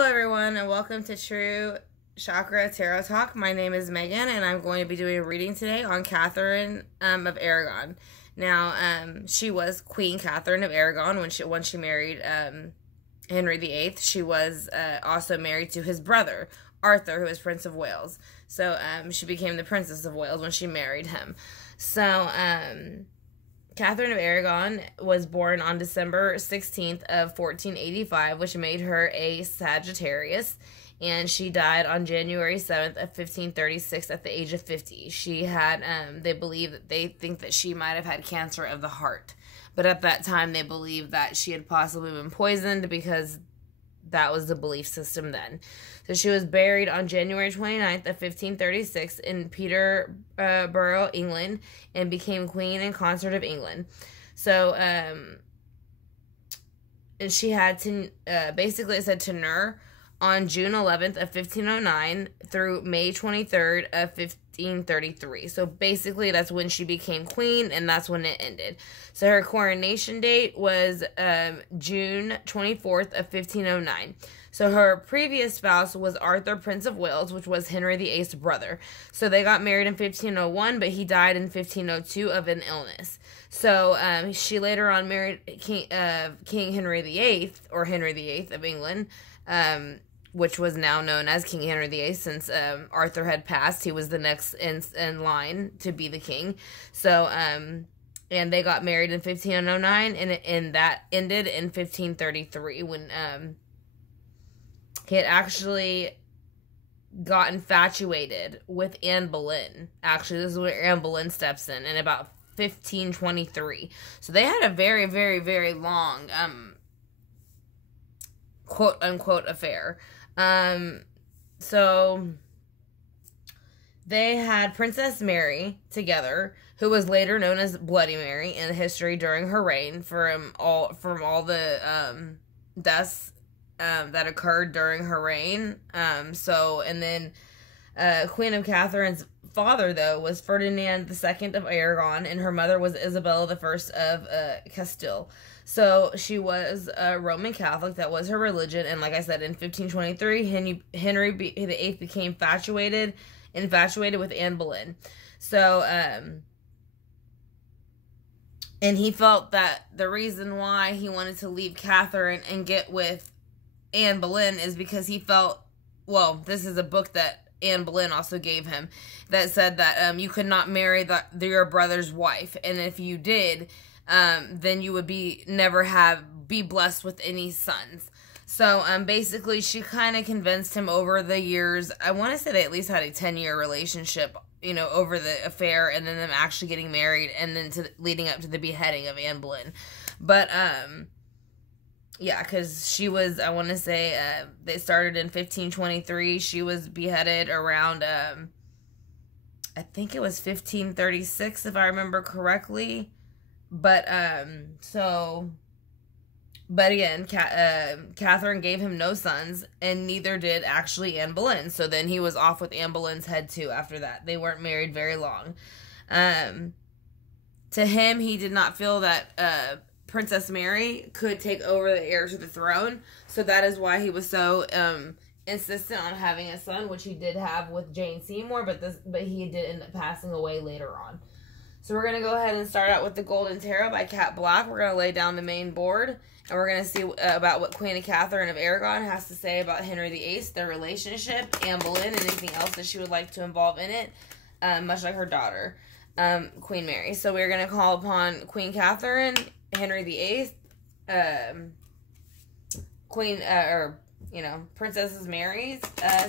Hello everyone and welcome to True Chakra Tarot Talk. My name is Megan and I'm going to be doing a reading today on Catherine of Aragon. Now, she was Queen Catherine of Aragon when she married Henry VIII. She was also married to his brother, Arthur, who was Prince of Wales. So she became the Princess of Wales when she married him. So Catherine of Aragon was born on December 16th of 1485, which made her a Sagittarius, and she died on January 7th of 1536 at the age of 50. She had, they think that she might have had cancer of the heart, but at that time they believed that she had possibly been poisoned because that was the belief system then. So she was buried on January 29th of 1536 in Peterborough, England, and became Queen and Consort of England. So, and she had to, basically it said tenure on June 11th of 1509 through May 23rd of 1533. So basically that's when she became queen, and that's when it ended. So her coronation date was June 24th of 1509. So her previous spouse was Arthur, Prince of Wales, which was Henry VIII's brother. So they got married in 1501, but he died in 1502 of an illness. So she later on married King Henry VIII, or Henry VIII of England, which was now known as King Henry VIII since Arthur had passed. He was the next in line to be the king. So, and they got married in 1509, and that ended in 1533 when he had actually got infatuated with Anne Boleyn. Actually, this is where Anne Boleyn steps in about 1523. So they had a very, very, very long quote-unquote affair. So they had Princess Mary together, who was later known as Bloody Mary in history during her reign from all the deaths that occurred during her reign. And then Queen of Catherine's father, though, was Ferdinand II of Aragon, and her mother was Isabella I of Castile. So she was a Roman Catholic. That was her religion. And like I said, in 1523, Henry VIII became infatuated with Anne Boleyn. So, and he felt that the reason why he wanted to leave Catherine and get with Anne Boleyn is because he felt, well, this is a book that Anne Boleyn also gave him that said that you could not marry your brother's wife, and if you did, then you would be blessed with any sons. So basically she kind of convinced him over the years. I want to say they at least had a 10-year relationship, you know, over the affair, and then them actually getting married, and then leading up to the beheading of Anne Boleyn. But yeah, because she was, I want to say, they started in 1523. She was beheaded around, I think it was 1536, if I remember correctly. But, but again, Catherine gave him no sons, and neither did actually Anne Boleyn. So then he was off with Anne Boleyn's head, too, after that. They weren't married very long. To him, he did not feel that, Princess Mary could take over the heir to the throne, so that is why he was so insistent on having a son, which he did have with Jane Seymour, but he did end up passing away later on. So we're gonna go ahead and start out with the Golden Tarot by Kat Black. We're gonna lay down the main board, and we're gonna see about what Queen Catherine of Aragon has to say about Henry VIII, their relationship, Anne Boleyn, and anything else that she would like to involve in it, much like her daughter, Queen Mary. So we're gonna call upon Queen Catherine, Henry VIII, Princess Mary's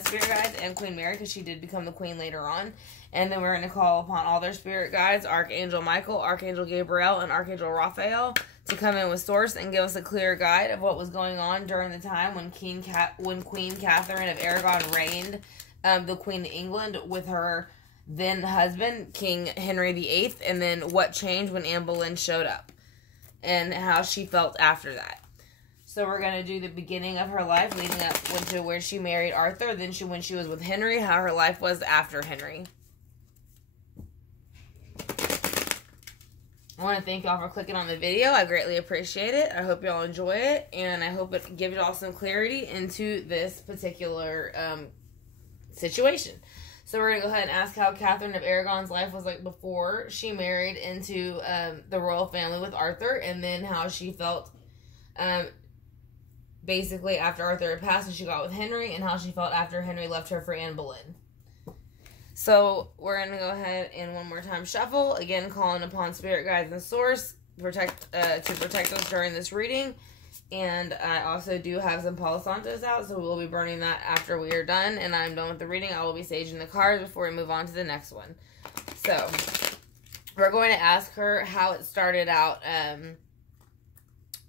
spirit guides, and Queen Mary, because she did become the queen later on. And then we're going to call upon all their spirit guides, Archangel Michael, Archangel Gabriel, and Archangel Raphael, to come in with source and give us a clear guide of what was going on during the time when Queen Catherine of Aragon reigned, the Queen of England, with her then husband, King Henry VIII, and then what changed when Anne Boleyn showed up, and how she felt after that. So we're going to do the beginning of her life leading up to where she married Arthur, then when she was with Henry, how her life was after Henry. I want to thank y'all for clicking on the video. I greatly appreciate it. I hope y'all enjoy it, and I hope it gives y'all some clarity into this particular situation. So we're going to go ahead and ask how Catherine of Aragon's life was like before she married into the royal family with Arthur, and then how she felt basically after Arthur had passed and she got with Henry, and how she felt after Henry left her for Anne Boleyn. So we're going to go ahead and one more time shuffle. Again, calling upon spirit guides and source to protect us during this reading. And I also do have some Palo Santos out, so we'll be burning that after we are done. And I'm done with the reading. I will be saging the cards before we move on to the next one. So we're going to ask her how it started out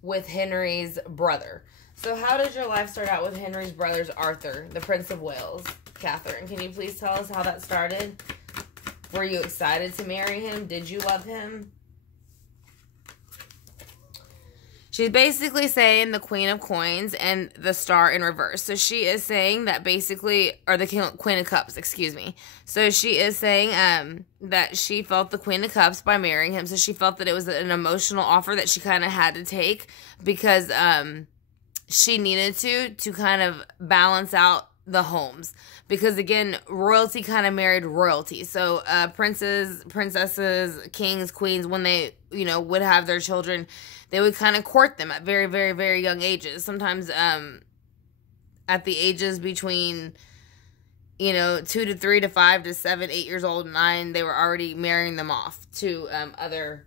with Henry's brother. So how did your life start out with Henry's brother's Arthur, the Prince of Wales? Catherine, can you please tell us how that started? Were you excited to marry him? Did you love him? She's basically saying the Queen of Coins and the Star in reverse. So she is saying that basically, or the Queen of Cups, excuse me. So she is saying that she felt the Queen of Cups by marrying him. So she felt that it was an emotional offer that she kind of had to take because she needed to kind of balance out the homes, because again, royalty kind of married royalty. So princes, princesses, kings, queens, when they would have their children, they would kind of court them at very, very, very young ages. Sometimes at the ages between 2 to 3 to 5 to 7, 8 years old, 9, they were already marrying them off to other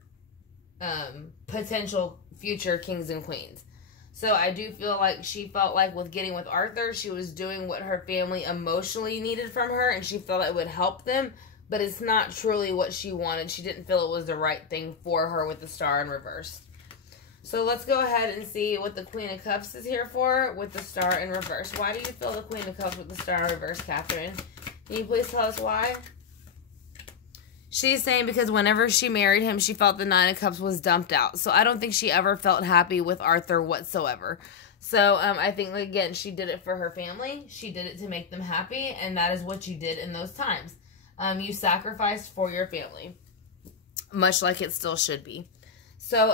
potential future kings and queens. So I do feel like she felt like with getting with Arthur, she was doing what her family emotionally needed from her, and she felt it would help them, but it's not truly what she wanted. She didn't feel it was the right thing for her with the Star in reverse. So let's go ahead and see what the Queen of Cups is here for with the Star in reverse. Why do you feel the Queen of Cups with the Star in reverse, Catherine? Can you please tell us why? She's saying because whenever she married him, she felt the Nine of Cups was dumped out. So I don't think she ever felt happy with Arthur whatsoever. So I think, again, she did it for her family. She did it to make them happy, and that is what you did in those times. You sacrificed for your family, much like it still should be. So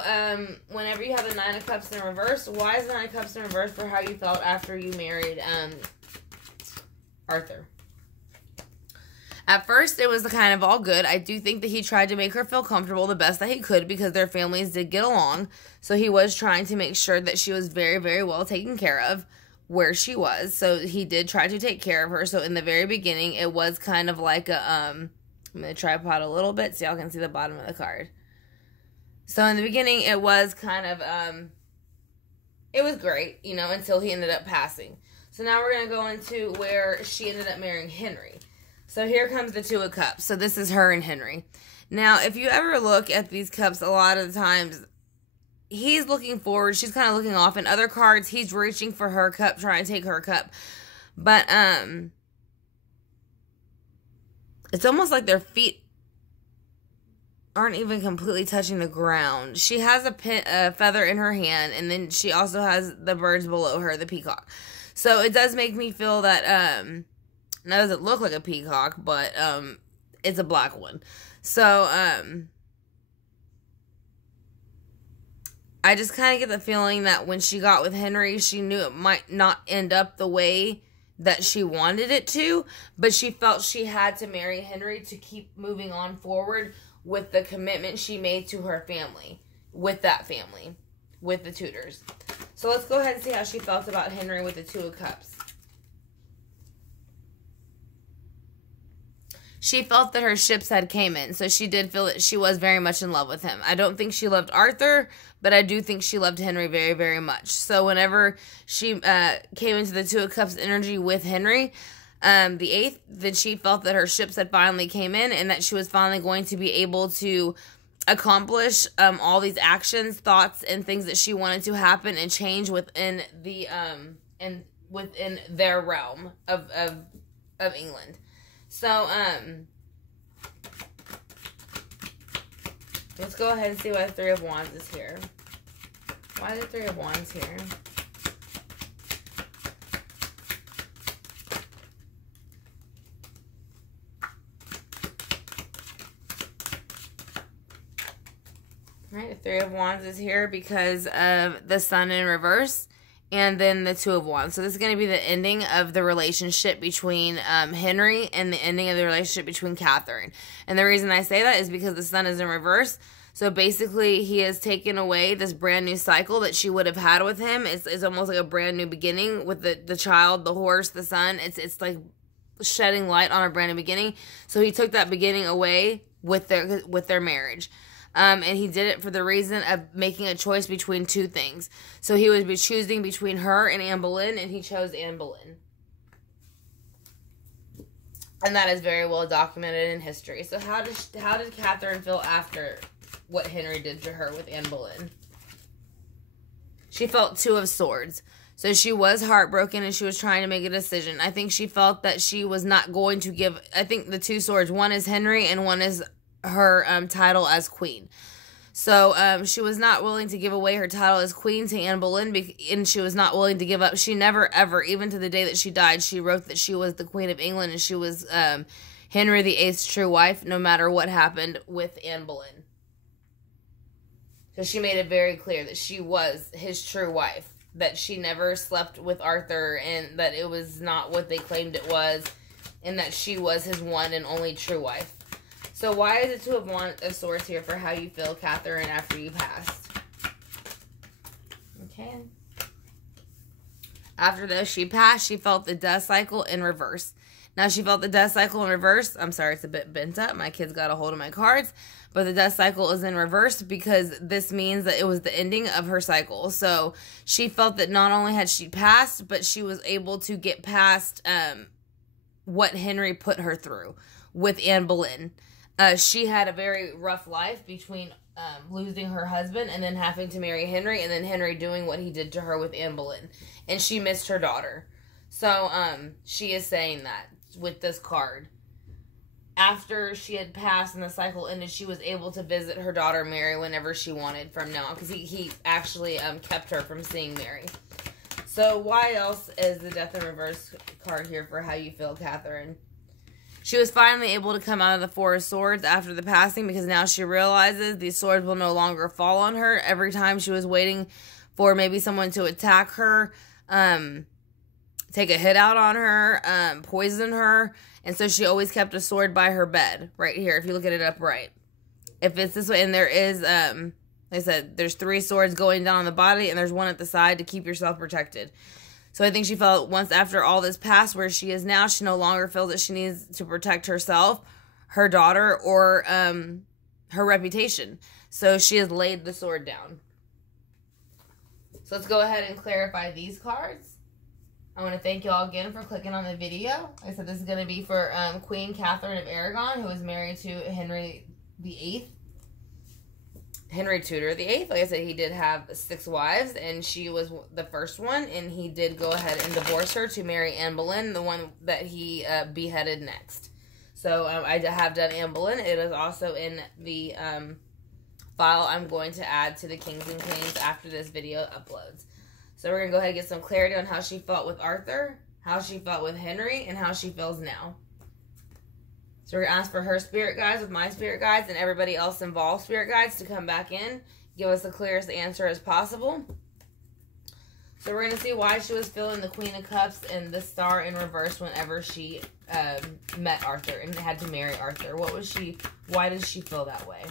whenever you have the Nine of Cups in reverse, why is the Nine of Cups in reverse for how you felt after you married Arthur? At first, it was kind of all good. I do think that he tried to make her feel comfortable the best that he could because their families did get along. So he was trying to make sure that she was very, very well taken care of where she was. So he did try to take care of her. So in the very beginning, it was kind of like a, I'm going to tripod a little bit so y'all can see the bottom of the card. So in the beginning, it was kind of, it was great, until he ended up passing. So now we're going to go into where she ended up marrying Henry. So here comes the Two of Cups. So this is her and Henry. Now, if you ever look at these cups, a lot of the times, he's looking forward. She's kind of looking off. In other cards, he's reaching for her cup, trying to take her cup. But it's almost like their feet aren't even completely touching the ground. She has a feather in her hand, and then she also has the birds below her, the peacock. So it does make me feel that... Now, it doesn't look like a peacock, but it's a black one. So, I just kind of get the feeling that when she got with Henry, she knew it might not end up the way that she wanted it to, but she felt she had to marry Henry to keep moving on forward with the commitment she made to her family, with that family, with the Tudors. So, let's go ahead and see how she felt about Henry with the Two of Cups. She felt that her ships had came in, so she did feel that she was very much in love with him. I don't think she loved Arthur, but I do think she loved Henry very, very much. So whenever she came into the Two of Cups energy with Henry, the 8th, then she felt that her ships had finally came in and that she was finally going to be able to accomplish all these actions, thoughts, and things that she wanted to happen and change within the within their realm of England. So, let's go ahead and see why the Three of Wands is here. Why the Three of Wands here? Right, the Three of Wands is here because of the Sun in reverse, and then the Two of Wands. So this is going to be the ending of the relationship between Henry and the ending of the relationship between Catherine. And the reason I say that is because the Sun is in reverse. So basically, he has taken away this brand new cycle that she would have had with him. It's almost like a brand new beginning with the child, the horse, the sun. It's like shedding light on a brand new beginning. So he took that beginning away with their marriage. And he did it for the reason of making a choice between two things. So he would be choosing between her and Anne Boleyn, and he chose Anne Boleyn. And that is very well documented in history. So how did Catherine feel after what Henry did to her with Anne Boleyn? She felt Two of Swords. So she was heartbroken and she was trying to make a decision. I think she felt that she was not going to give... I think the two swords, one is Henry and one is her title as queen. So she was not willing to give away her title as queen to Anne Boleyn, and she was not willing to give up. She never ever, even to the day that she died, she wrote that she was the Queen of England and she was Henry VIII's true wife, no matter what happened with Anne Boleyn. So she made it very clear that she was his true wife, that she never slept with Arthur, and that it was not what they claimed it was, and that she was his one and only true wife. So why is it Two of Swords here for how you feel, Catherine, after you passed? Okay. After this, she passed. She felt the death cycle in reverse. Now, she felt the death cycle in reverse. I'm sorry, it's a bit bent up. My kids got a hold of my cards. But the death cycle is in reverse because this means that it was the ending of her cycle. So she felt that not only had she passed, but she was able to get past what Henry put her through with Anne Boleyn. She had a very rough life between losing her husband and then having to marry Henry, and then Henry doing what he did to her with Anne Boleyn. And she missed her daughter. So she is saying that with this card. After she had passed and the cycle ended, she was able to visit her daughter Mary whenever she wanted from now on, because he actually kept her from seeing Mary. So why else is the Death in Reverse card here for how you feel, Catherine? She was finally able to come out of the Four of Swords after the passing, because now she realizes these swords will no longer fall on her. Every time she was waiting for maybe someone to attack her, take a hit out on her, poison her. And so she always kept a sword by her bed, right here, if you look at it upright. If it's this way, and there is, like I said, there's 3 swords going down on the body, and there's one at the side to keep yourself protected. So I think she felt once after all this passed, where she is now, she no longer feels that she needs to protect herself, her daughter, or her reputation. So she has laid the sword down. So let's go ahead and clarify these cards. I want to thank you all again for clicking on the video. Like I said, this is going to be for Queen Catherine of Aragon, who was married to Henry VIII. Henry Tudor VIII. Like I said, he did have 6 wives, and she was the first one, and he did go ahead and divorce her to marry Anne Boleyn, the one that he beheaded next. So I have done Anne Boleyn. It is also in the file I'm going to add to the Kings and Queens after this video uploads. So we're going to go ahead and get some clarity on how she felt with Arthur, how she felt with Henry, and how she feels now. So we're going to ask for her spirit guides with my spirit guides and everybody else involved spirit guides to come back in, give us the clearest answer as possible. So we're going to see why she was feeling the Queen of Cups and the Star in reverse whenever she met Arthur and had to marry Arthur. Why did she feel that way?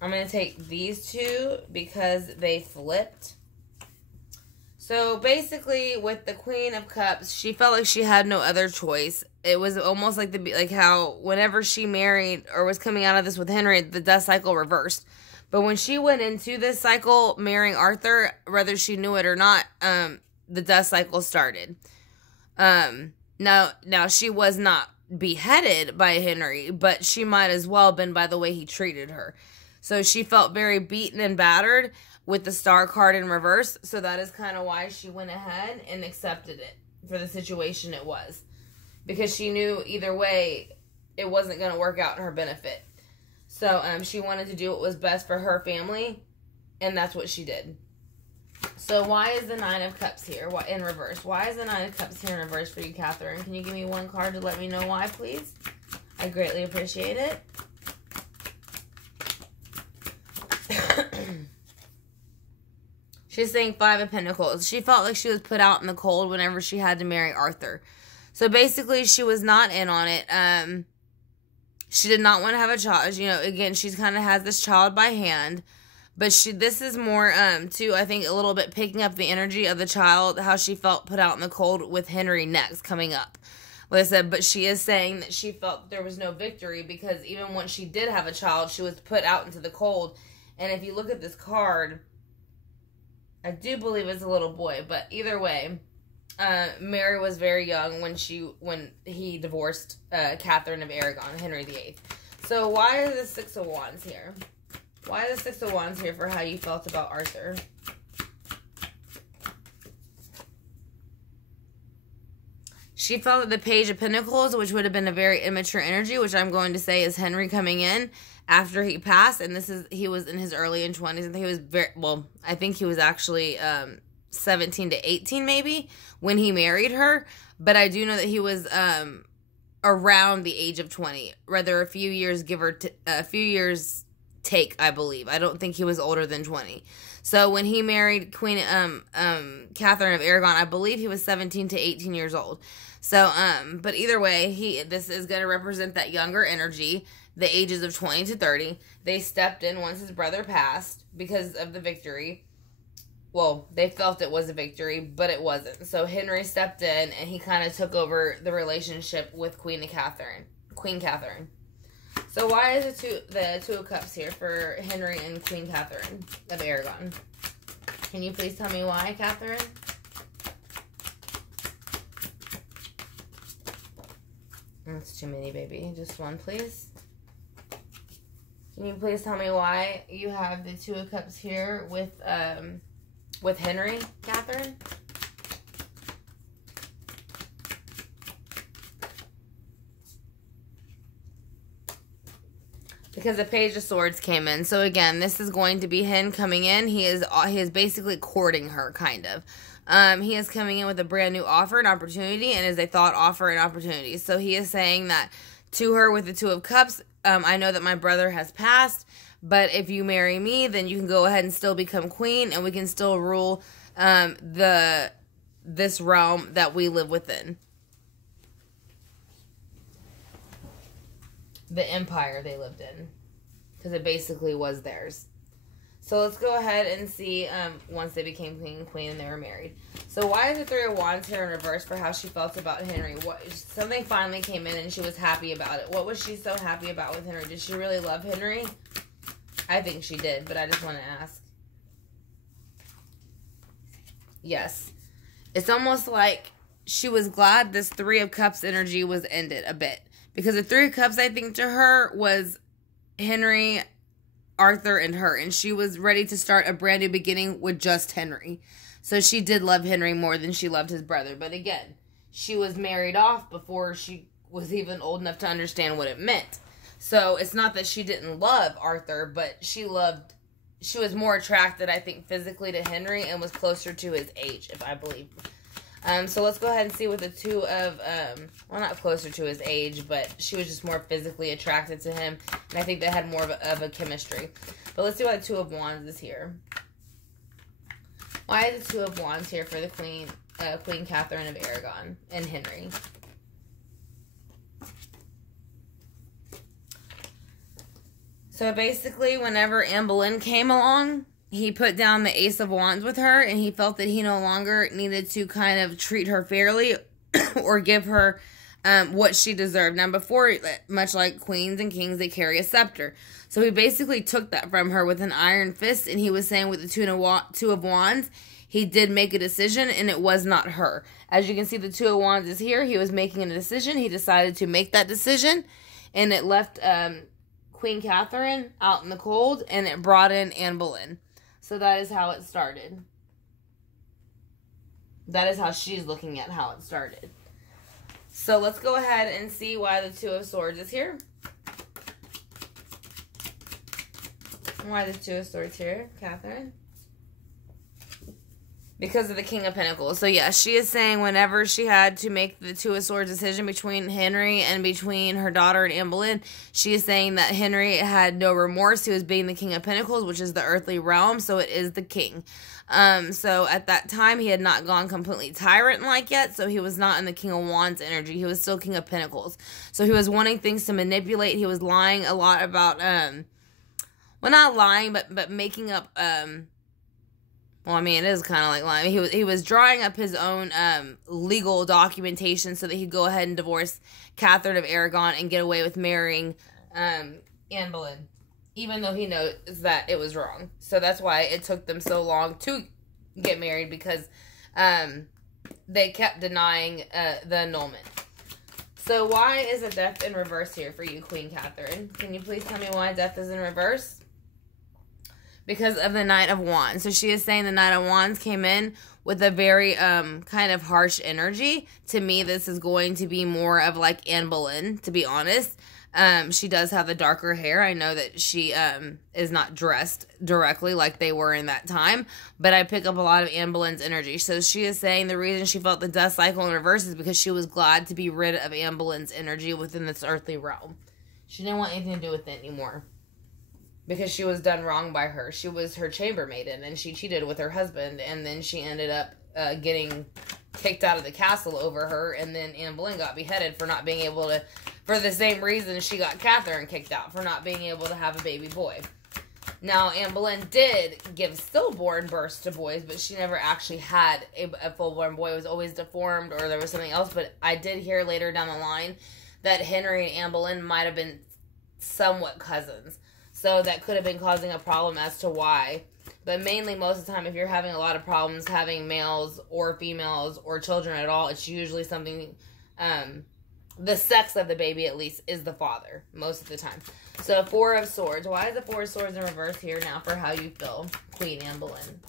I'm going to take these 2 because they flipped. So basically, with the Queen of Cups, she felt like she had no other choice. It was almost like how whenever she married or was coming out of this with Henry, the death cycle reversed. But when she went into this cycle marrying Arthur, whether she knew it or not, the death cycle started. Now she was not beheaded by Henry, but she might as well have been by the way he treated her. So she felt very beaten and battered with the Star card in reverse. So that is kind of why she went ahead and accepted it for the situation it was. Because she knew either way it wasn't going to work out in her benefit. So she wanted to do what was best for her family. And that's what she did. So why is the Nine of Cups here in reverse? Why is the Nine of Cups here in reverse for you, Catherine? Can you give me one card to let me know why, please? I greatly appreciate it. She's saying Five of Pentacles. She felt like she was put out in the cold whenever she had to marry Arthur. So basically, she was not in on it. She did not want to have a child. You know, again, she kind of has this child by hand. But this is more, too, I think, a little bit picking up the energy of the child, how she felt put out in the cold with Henry next coming up. Like I said, but she is saying that she felt there was no victory because even when she did have a child, she was put out into the cold. And if you look at this card, I do believe it's a little boy, but either way, Mary was very young when he divorced Catherine of Aragon, Henry VIII. So why is the Six of Wands here? Why is the Six of Wands here for how you felt about Arthur? She felt that the Page of Pentacles, which would have been a very immature energy, which I'm going to say is Henry coming in after he passed, and he was in his early 20s, and he was I think he was actually 17 to 18 maybe when he married her, but I do know that he was around the age of 20, rather a few years take, I believe. I don't think he was older than 20. So when he married Queen Catherine of Aragon, I believe he was 17 to 18 years old. So but either way, this is going to represent that younger energy, the ages of 20 to 30. They stepped in once his brother passed because of the victory. Well, they felt it was a victory, but it wasn't. So Henry stepped in and he kind of took over the relationship with Queen Catherine. So why is the Two of Cups here for Henry and Queen Catherine of Aragon? Can you please tell me why, Catherine? That's too many, baby. Just one, please. Can you please tell me why you have the Two of Cups here with Henry, Catherine? Because the Page of Swords came in. So again, this is going to be him coming in. He is basically courting her, kind of. He is coming in with a brand new offer, an opportunity, and is a thought offer and opportunity. So he is saying that to her with the Two of Cups, I know that my brother has passed, but if you marry me, then you can go ahead and still become queen, and we can still rule this realm that we live within. The empire they lived in, because it basically was theirs. So let's go ahead and see once they became king and queen and they were married. So why is the Three of Wands here in reverse for how she felt about Henry? Something finally came in and she was happy about it. What was she so happy about with Henry? Did she really love Henry? I think she did, but I just want to ask. Yes. It's almost like she was glad this Three of Cups energy was ended a bit. Because the Three of Cups, I think, to her was Henry, Arthur, and her. And she was ready to start a brand new beginning with just Henry. So she did love Henry more than she loved his brother. But again, she was married off before she was even old enough to understand what it meant. So it's not that she didn't love Arthur, but she was more attracted, I think, physically to Henry and was closer to his age, if I believe. So let's go ahead and see what the Two of, well, not closer to his age, but she was just more physically attracted to him. And I think they had more of a chemistry. But let's see why the Two of Wands is here. Why is the Two of Wands here for the Queen Catherine of Aragon and Henry? So basically, whenever Anne Boleyn came along, he put down the Ace of Wands with her, and he felt that he no longer needed to kind of treat her fairly or give her what she deserved. Now, before, much like queens and kings, they carry a scepter. So he basically took that from her with an iron fist, and he was saying with the Two of Wands, he did make a decision, and it was not her. As you can see, the Two of Wands is here. He was making a decision. He decided to make that decision, and it left Queen Catherine out in the cold, and it brought in Anne Boleyn. So that is how it started. That is how she's looking at how it started. So let's go ahead and see why the Two of Swords is here. Why the Two of Swords here, Catherine? Because of the King of Pentacles. So, yeah, she is saying whenever she had to make the Two of Swords decision between Henry and between her daughter and Anne Boleyn, she is saying that Henry had no remorse. He was being the King of Pentacles, which is the earthly realm, so it is the king. So at that time, he had not gone completely tyrant-like yet, so he was not in the King of Wands energy. He was still King of Pentacles. So he was wanting things to manipulate. He was lying a lot about, well, not lying, but making up, well, I mean, it is kind of like lying. He was drawing up his own legal documentation so that he'd go ahead and divorce Catherine of Aragon and get away with marrying Anne Boleyn, even though he knows that it was wrong. So that's why it took them so long to get married, because they kept denying the annulment. So why is a death in reverse here for you, Queen Catherine? Can you please tell me why death is in reverse? Because of the Knight of Wands. So she is saying the Knight of Wands came in with a very kind of harsh energy. To me, this is going to be more of like Anne Boleyn, to be honest. She does have the darker hair. I know that she is not dressed directly like they were in that time, but I pick up a lot of Anne Boleyn's energy. So she is saying the reason she felt the death cycle in reverse is because she was glad to be rid of Anne Boleyn's energy within this earthly realm. She didn't want anything to do with it anymore, because she was done wrong by her. She was her chambermaid, and she cheated with her husband, and then she ended up getting kicked out of the castle over her, and then Anne Boleyn got beheaded for not being able to, for the same reason she got Catherine kicked out, for not being able to have a baby boy. Now, Anne Boleyn did give stillborn births to boys, but she never actually had a full-born boy. It was always deformed, or there was something else, but I did hear later down the line that Henry and Anne Boleyn might have been somewhat cousins. So that could have been causing a problem as to why. But mainly, most of the time, if you're having a lot of problems having males or females or children at all, it's usually something, the sex of the baby at least is the father most of the time. So, Four of Swords. Why is the Four of Swords in reverse here now for how you feel, Queen Anne Boleyn?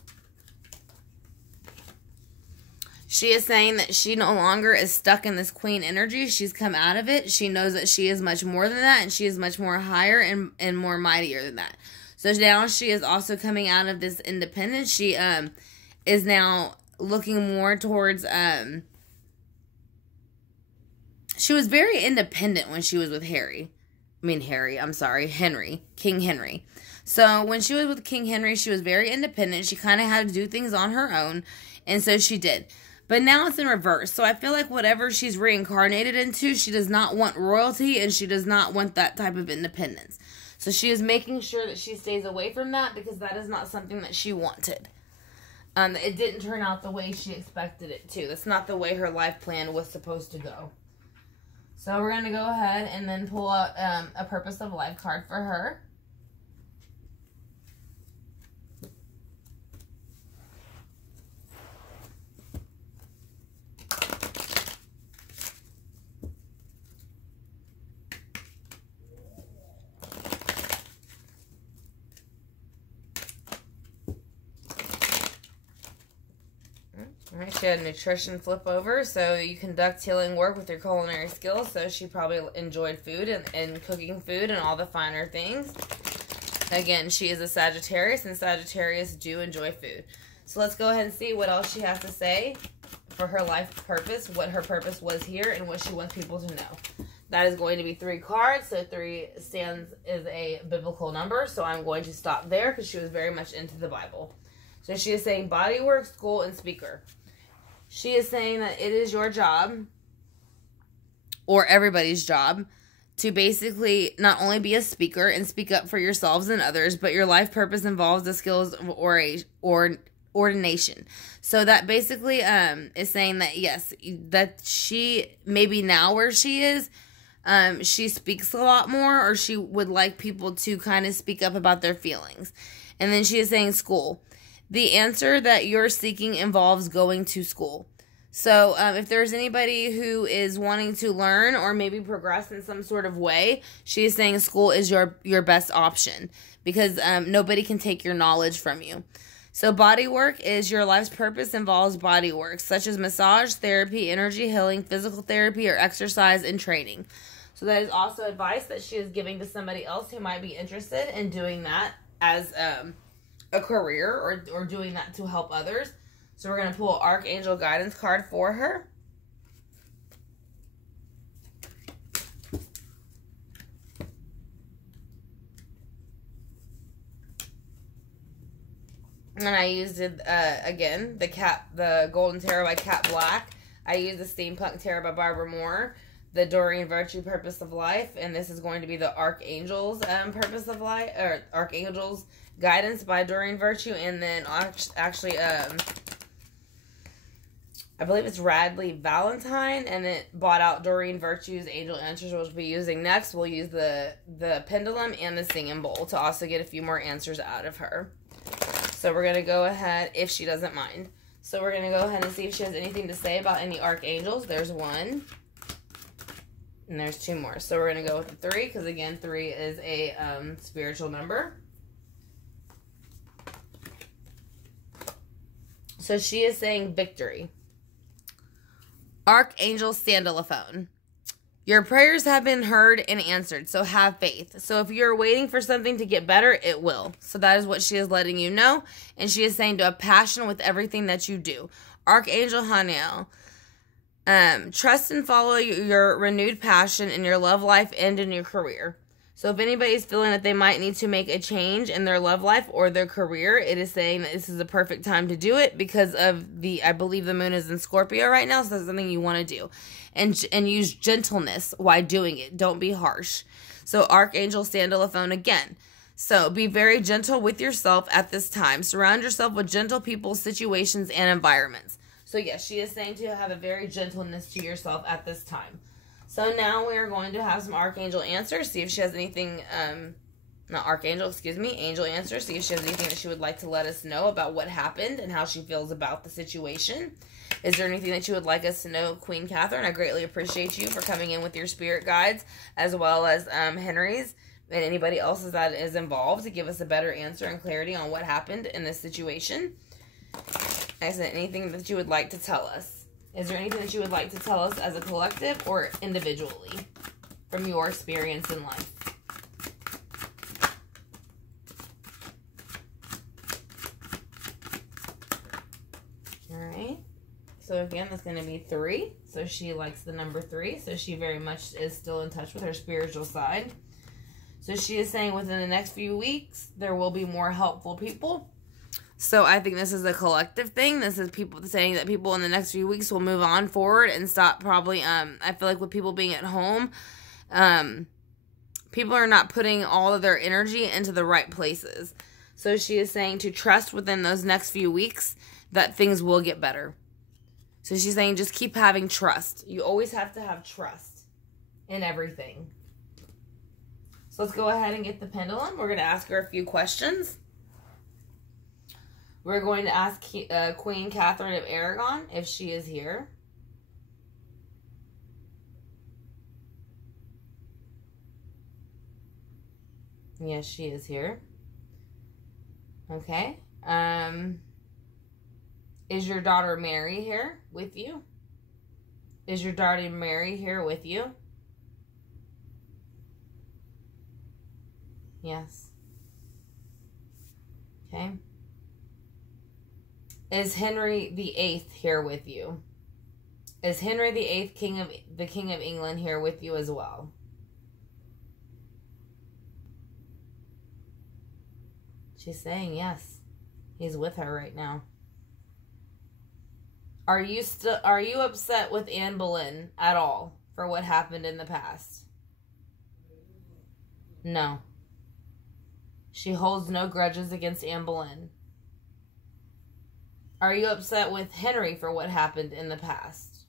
She is saying that she no longer is stuck in this queen energy. She's come out of it. She knows that she is much more than that, and she is much more higher and more mightier than that. So now she is also coming out of this independence. She is now looking more towards... she was very independent when she was with Henry. King Henry. So when she was with King Henry, she was very independent. She kind of had to do things on her own, and so she did. But now it's in reverse. So I feel like whatever she's reincarnated into, she does not want royalty, and she does not want that type of independence. So she is making sure that she stays away from that, because that is not something that she wanted. It didn't turn out the way she expected it to. That's not the way her life plan was supposed to go. So we're going to go ahead and then pull out a Purpose of Life card for her. Alright, she had nutrition flip over, so you conduct healing work with your culinary skills, so she probably enjoyed food and cooking food and all the finer things. Again, she is a Sagittarius, and Sagittarius do enjoy food. So let's go ahead and see what else she has to say for her life purpose, what her purpose was here, and what she wants people to know. That is going to be 3 cards, so 3 stands is a biblical number, so I'm going to stop there because she was very much into the Bible. So she is saying body work, school, and speaker. She is saying that it is your job, or everybody's job, to basically not only be a speaker and speak up for yourselves and others, but your life purpose involves the skills of ordination. So that basically is saying that, yes, that she, maybe now where she is, she speaks a lot more, or she would like people to kind of speak up about their feelings. And then she is saying school. The answer that you're seeking involves going to school. So if there's anybody who is wanting to learn or maybe progress in some sort of way, she is saying school is your best option, because nobody can take your knowledge from you. So body work is your life's purpose involves body work, such as massage, therapy, energy healing, physical therapy, or exercise and training. So that is also advice that she is giving to somebody else who might be interested in doing that as a career, or doing that to help others. So we're going to pull Archangel Guidance card for her. And I used it, again, the Golden Tarot by Cat Black. I used the Steampunk Tarot by Barbara Moore, the Doreen Virtue Purpose of Life, and this is going to be the Archangel's Purpose of Life, or Archangel's Guidance by Doreen Virtue, and then actually, I believe it's Radley Valentine, and it bought out Doreen Virtue's Angel Answers, which we'll be using next. We'll use the Pendulum and the Singing Bowl to also get a few more answers out of her. So we're going to go ahead, if she doesn't mind. So we're going to go ahead and see if she has anything to say about any archangels. There's one. And there's two more. So we're going to go with the 3, because again, 3 is a spiritual number. So she is saying victory. Archangel Sandalophone. Your prayers have been heard and answered, so have faith. So if you're waiting for something to get better, it will. So that is what she is letting you know. And she is saying to have passion with everything that you do. Archangel Haniel. Trust and follow your renewed passion in your love life and in your career. So if anybody's feeling that they might need to make a change in their love life or their career, it is saying that this is the perfect time to do it because of I believe the moon is in Scorpio right now, so that's something you want to do. And use gentleness while doing it. Don't be harsh. So Archangel Sandalophone again. So be very gentle with yourself at this time. Surround yourself with gentle people, situations, and environments. So yes, she is saying to have a very gentleness to yourself at this time. So now we are going to have some Archangel answers. See if she has anything, not Archangel, excuse me, Angel answers. See if she has anything that she would like to let us know about what happened and how she feels about the situation. Is there anything that you would like us to know, Queen Catherine? I greatly appreciate you for coming in with your spirit guides, as well as Henry's and anybody else's that is involved to give us a better answer and clarity on what happened in this situation. Excellent. Anything that you would like to tell us? Is there anything that you would like to tell us as a collective or individually from your experience in life? All right. So again, that's going to be 3. So she likes the number 3. So she very much is still in touch with her spiritual side. So she is saying within the next few weeks, there will be more helpful people. So I think this is a collective thing. This is people saying that people in the next few weeks will move on forward and stop probably, I feel like with people being at home, people are not putting all of their energy into the right places. So she is saying to trust within those next few weeks that things will get better. So she's saying just keep having trust. You always have to have trust in everything. So let's go ahead and get the pendulum. We're going to ask her a few questions. We're going to ask Queen Catherine of Aragon if she is here. Yes, she is here. Okay. Is your daughter Mary here with you? Is your daughter Mary here with you? Yes. Okay. Is Henry VIII here with you? Is Henry VIII, King of England, here with you as well? She's saying yes. He's with her right now. Are you upset with Anne Boleyn at all for what happened in the past? No. She holds no grudges against Anne Boleyn. Are you upset with Henry for what happened in the past?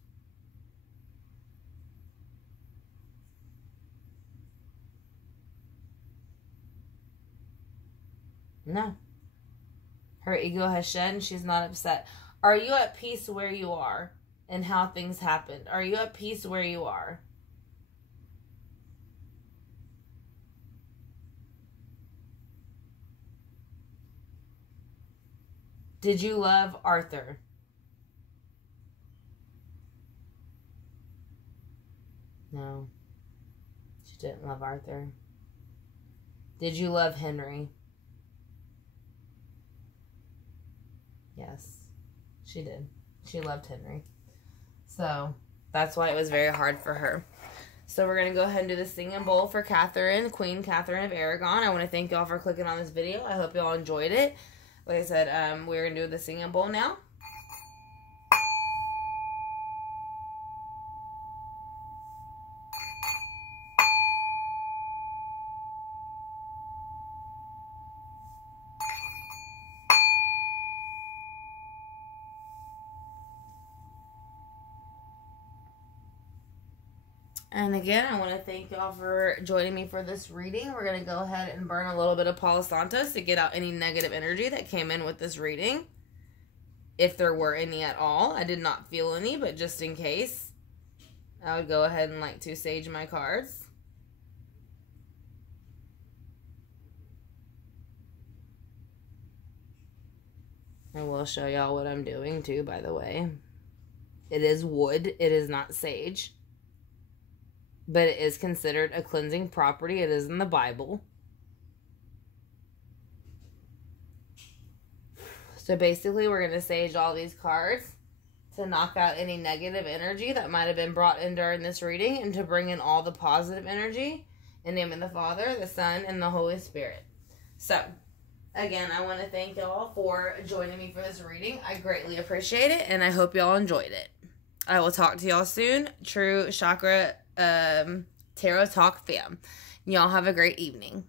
No. Her ego has shed and she's not upset. Are you at peace where you are and how things happened? Are you at peace where you are? Did you love Arthur? No. She didn't love Arthur. Did you love Henry? Yes. She did. She loved Henry. So that's why it was very hard for her. So we're going to go ahead and do the singing bowl for Catherine, Queen Catherine of Aragon. I want to thank y'all for clicking on this video. I hope y'all enjoyed it. Like I said, we're going to do the singing bowl now. And again, I want to thank y'all for joining me for this reading. We're going to go ahead and burn a little bit of Palo Santos to get out any negative energy that came in with this reading. If there were any at all. I did not feel any, but just in case, I would go ahead and like to sage my cards. And we'll show y'all what I'm doing too, by the way. It is wood. It is not sage. But it is considered a cleansing property. It is in the Bible. So basically, we're going to sage all these cards to knock out any negative energy that might have been brought in during this reading and to bring in all the positive energy in the name of the Father, the Son, and the Holy Spirit. So, again, I want to thank y'all for joining me for this reading. I greatly appreciate it, and I hope y'all enjoyed it. I will talk to y'all soon. True Chakra Tarot Talk fam. Y'all have a great evening.